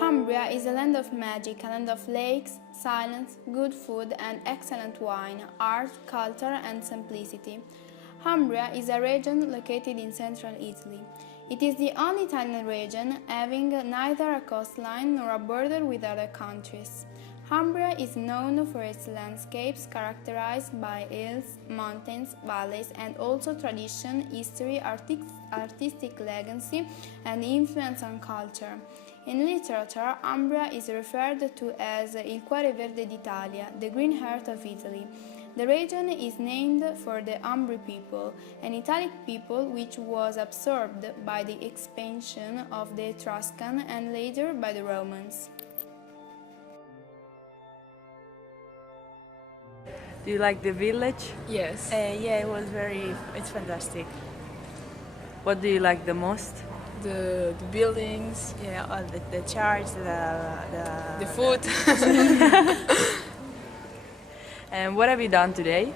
Umbria is a land of magic, a land of lakes, silence, good food and excellent wine, art, culture and simplicity. Umbria is a region located in central Italy. It is the only Italian region having neither a coastline nor a border with other countries. Umbria is known for its landscapes characterized by hills, mountains, valleys, and also tradition, history, artistic legacy, and influence on culture. In literature, Umbria is referred to as Il cuore verde d'Italia, the green heart of Italy. The region is named for the Umbri people, an Italic people which was absorbed by the expansion of the Etruscan and later by the Romans. Do you like the village? Yes. Yeah, it's fantastic. What do you like the most? The buildings, Yeah, all the church, the food. And what have you done today?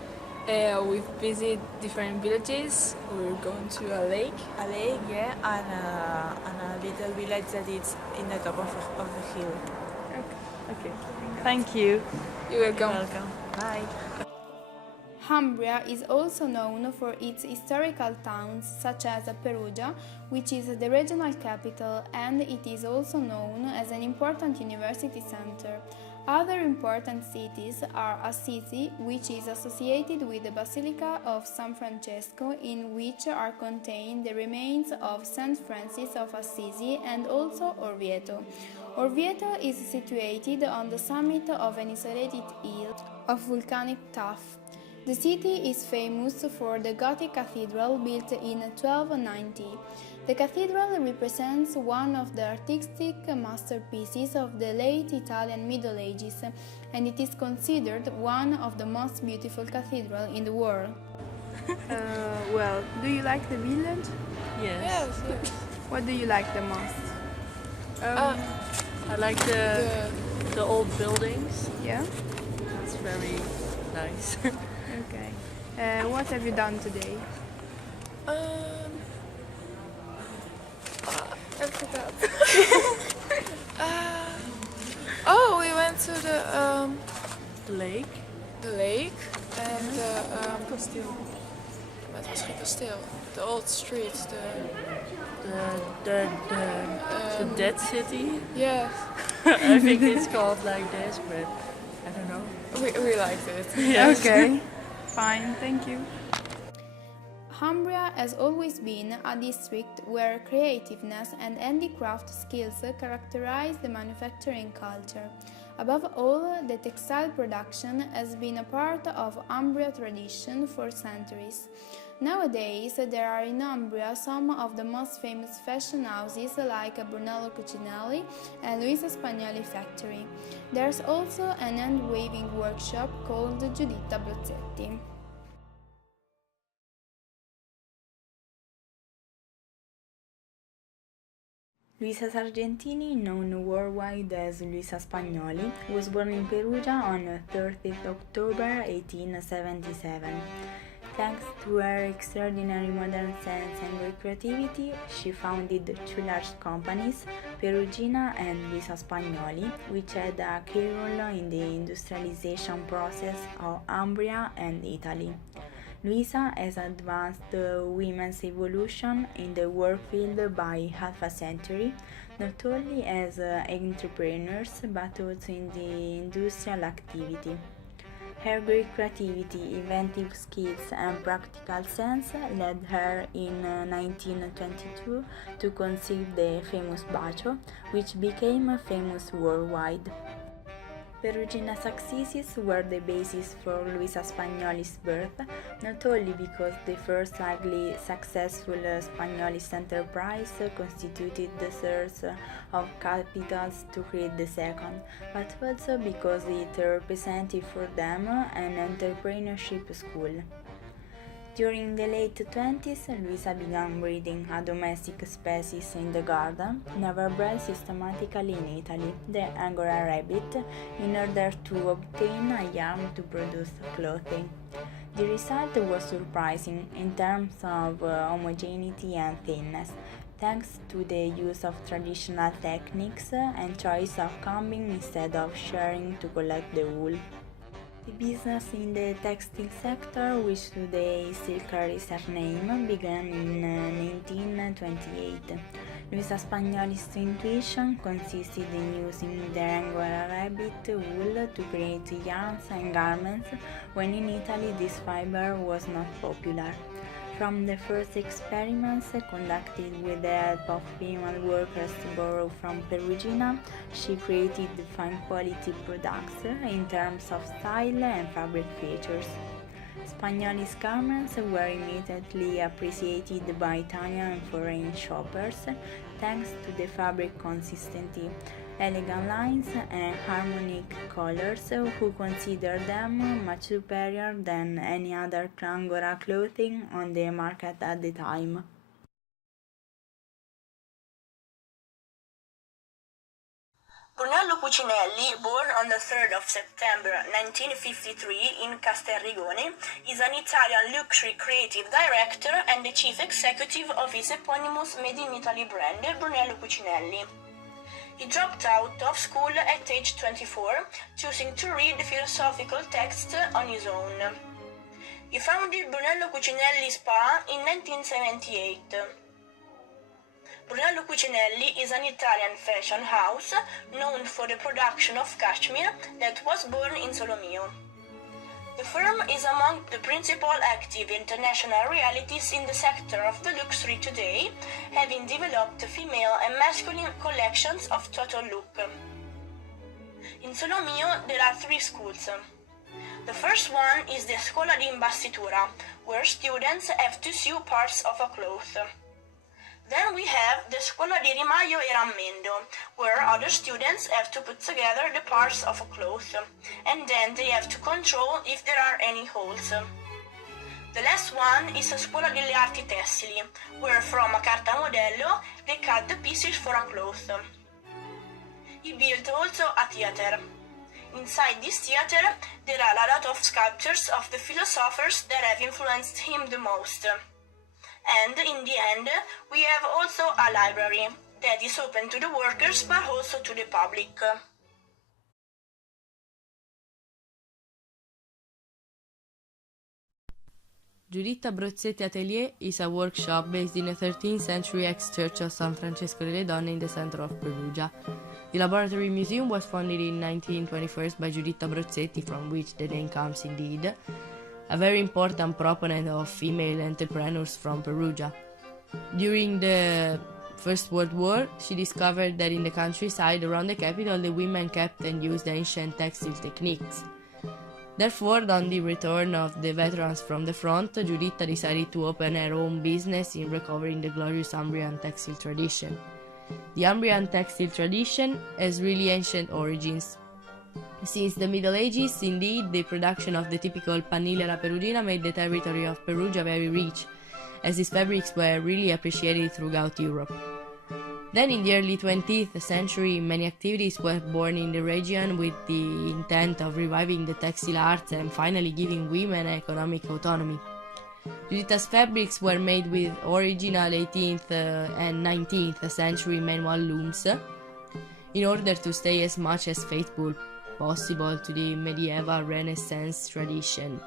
We visit different villages. We're going to a lake. a lake, yeah, and a little village that is in the top of the hill. Okay. Thank you. You're welcome. You're welcome. Bye. Umbria is also known for its historical towns such as Perugia, which is the regional capital, and it is also known as an important university center. Other important cities are Assisi, which is associated with the Basilica of San Francesco, in which are contained the remains of Saint Francis of Assisi, and also Orvieto. Orvieto is situated on the summit of an isolated hill of volcanic tuff. The city is famous for the Gothic cathedral built in 1290. The cathedral represents one of the artistic masterpieces of the late Italian Middle Ages, and it is considered one of the most beautiful cathedrals in the world. Well, do you like the village? Yes. What do you like the most? I like the old buildings. Yeah? It's very nice. Okay. What have you done today? I forgot. We went to The lake. the lake and kasteel. Het was geen kasteel. The old streets. The dead city. Yeah. I think it's called like this, but I don't know. We liked it. Okay. Fine, thank you. Umbria has always been a district where creativeness and handicraft skills characterize the manufacturing culture. Above all, the textile production has been a part of Umbria tradition for centuries. Nowadays, there are in Umbria some of the most famous fashion houses like Brunello Cucinelli and Luisa Spagnoli factory. There's also an hand-weaving workshop called Giuditta Brozzetti. Luisa Sargentini, known worldwide as Luisa Spagnoli, was born in Perugia on 30th October 1877. Thanks to her extraordinary modern sense and creativity, she founded two large companies, Perugina and Luisa Spagnoli, which had a key role in the industrialization process of Umbria and Italy. Luisa has advanced women's evolution in the work field by half a century, not only as entrepreneurs but also in the industrial activity. Her great creativity, inventive skills and practical sense led her in 1922 to conceive the famous bacio, which became famous worldwide. Perugina's successes were the basis for Luisa Spagnoli's birth, not only because the first highly successful Spagnolist enterprise constituted the source of capitals to create the second, but also because it represented for them an entrepreneurship school. During the late 20s, Luisa began breeding a domestic species in the garden, never bred systematically in Italy, the Angora rabbit, in order to obtain a yarn to produce clothing. The result was surprising in terms of homogeneity and thinness, thanks to the use of traditional techniques and choice of combing instead of shearing to collect the wool. The business in the textile sector, which today still carries her name, began in 1928. Luisa Spagnoli's intuition consisted in using the Angora rabbit wool to create yarns and garments when in Italy this fiber was not popular. From the first experiments conducted with the help of female workers borrowed from Perugina, she created fine quality products in terms of style and fabric features. Spagnoli's garments were immediately appreciated by Italian and foreign shoppers thanks to the fabric consistency, elegant lines and harmonic colors, who considered them much superior than any other Angora clothing on the market at the time. Brunello Cucinelli, born on the 3rd of September 1953 in Castelrigone, is an Italian luxury creative director and the chief executive of his eponymous Made in Italy brand, Brunello Cucinelli. He dropped out of school at age 24, choosing to read philosophical texts on his own. He founded Brunello Cucinelli Spa in 1978. Brunello Cucinelli is an Italian fashion house known for the production of cashmere that was born in Solomeo. The firm is among the principal active international realities in the sector of the luxury today, having developed female and masculine collections of total look. In Solomeo there are 3 schools. The first one is the Scuola di Imbastitura, where students have to sew parts of a cloth. Then we have the Scuola di Rimaio e Rammendo, where other students have to put together the parts of a cloth, and then they have to control if there are any holes. The last one is the Scuola delle Arti Tessili, where from a carta modello they cut the pieces for a cloth. He built also a theater. Inside this theater there are a lot of sculptures of the philosophers that have influenced him the most. And in the end, we have also a library that is open to the workers but also to the public. Giuditta Brozzetti Atelier is a workshop based in a 13th century ex-church of San Francesco delle Donne in the center of Perugia. The Laboratory Museum was founded in 1921 by Giuditta Brozzetti, from which the name comes indeed, a very important proponent of female entrepreneurs from Perugia. During the First World War, she discovered that in the countryside around the capital the women kept and used ancient textile techniques. Therefore, on the return of the veterans from the front, Giuditta decided to open her own business in recovering the glorious Umbrian textile tradition. The Umbrian textile tradition has really ancient origins. Since the Middle Ages, indeed, the production of the typical panillera perugina made the territory of Perugia very rich, as these fabrics were really appreciated throughout Europe. Then in the early 20th century, many activities were born in the region with the intent of reviving the textile arts and finally giving women economic autonomy. Giuditta's fabrics were made with original 18th and 19th century manual looms in order to stay as much as faithful possible to the medieval Renaissance tradition.